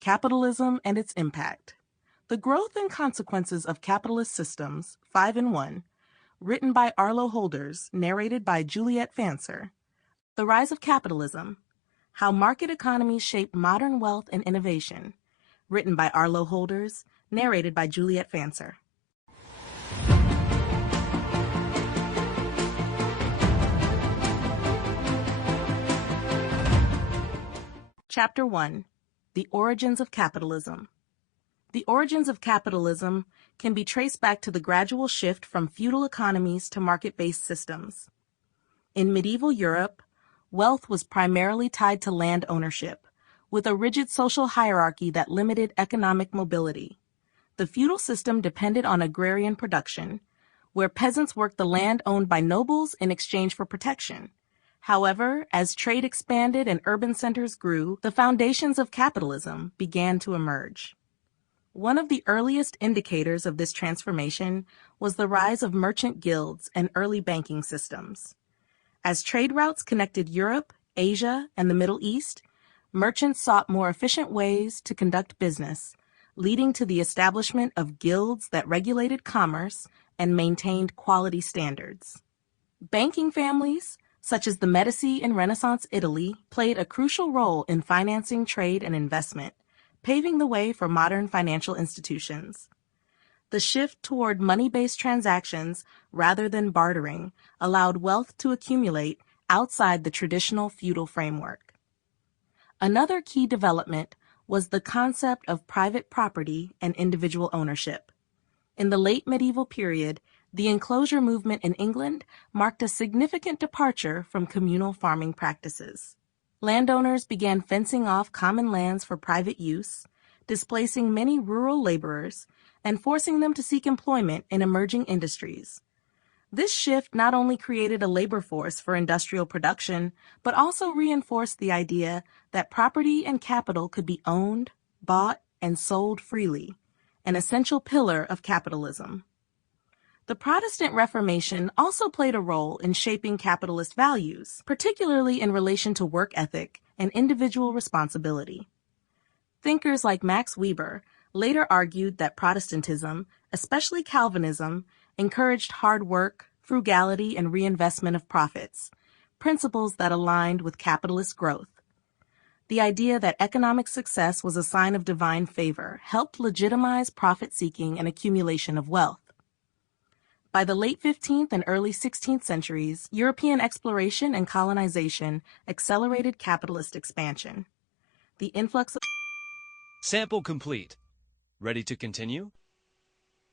Capitalism and Its Impact. The Growth and Consequences of Capitalist Systems, 5 in 1, written by Arlo Holders, narrated by Juliette Fancer. The Rise of Capitalism. How Market Economies Shape Modern Wealth and Innovation, written by Arlo Holders, narrated by Juliette Fancer. Chapter 1. The Origins of Capitalism. The origins of capitalism can be traced back to the gradual shift from feudal economies to market-based systems. In medieval Europe, wealth was primarily tied to land ownership, with a rigid social hierarchy that limited economic mobility. The feudal system depended on agrarian production, where peasants worked the land owned by nobles in exchange for protection. However, as trade expanded and urban centers grew, the foundations of capitalism began to emerge. One of the earliest indicators of this transformation was the rise of merchant guilds and early banking systems. As trade routes connected Europe, Asia, and the Middle East, merchants sought more efficient ways to conduct business, leading to the establishment of guilds that regulated commerce and maintained quality standards. Banking families, such as the Medici in Renaissance Italy, played a crucial role in financing trade and investment, paving the way for modern financial institutions. The shift toward money-based transactions rather than bartering allowed wealth to accumulate outside the traditional feudal framework. Another key development was the concept of private property and individual ownership. In the late medieval period, the enclosure movement in England marked a significant departure from communal farming practices. Landowners began fencing off common lands for private use, displacing many rural laborers and forcing them to seek employment in emerging industries. This shift not only created a labor force for industrial production, but also reinforced the idea that property and capital could be owned, bought, and sold freely, an essential pillar of capitalism. The Protestant Reformation also played a role in shaping capitalist values, particularly in relation to work ethic and individual responsibility. Thinkers like Max Weber later argued that Protestantism, especially Calvinism, encouraged hard work, frugality, and reinvestment of profits, principles that aligned with capitalist growth. The idea that economic success was a sign of divine favor helped legitimize profit-seeking and accumulation of wealth. By the late 15th and early 16th centuries, European exploration and colonization accelerated capitalist expansion. The influx of... Sample complete. Ready to continue?